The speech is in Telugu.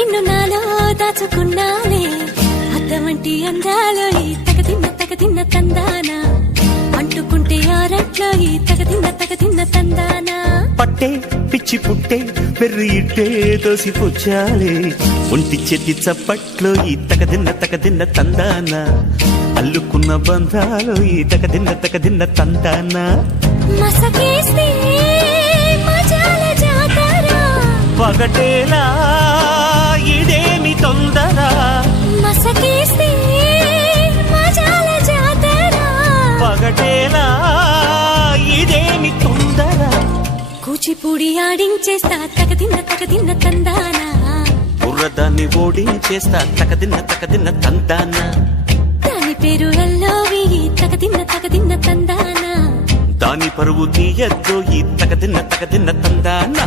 నిన్ను నాలో దాచుకున్నాలే అద్దమంటి అందాలో ఈ తగదిన్న తందానా అంటుకుంటే ఆరట్లో ఈ తగదిన్న తందానా పట్టే పిచ్చి పుట్టే పెర్రి ఇట్టే దోసి పుచ్చాలే ఒంటి చేతి చప్పట్లో ఈ తగదిన్న తందానా అల్లుకున్న బంధాలు ఈ తగదిన్న తందానా మసకేస్తే మజాల జాతర పగటేలా ఇదేమి తొందర మసకేస్తే మజాల జాతర పగటేలా ఇదేమి తొందర కూచిపూడి ఆడించేస్తా తగదిన్న తందానా బుర్రదాన్ని ఓడించేస్తా తగదిన్న తందానా దాని పేరు ఎల్లోవి తగదిన్న తందానా దాని పరువు తీయద్దు ఈ తగదిన్న తందానా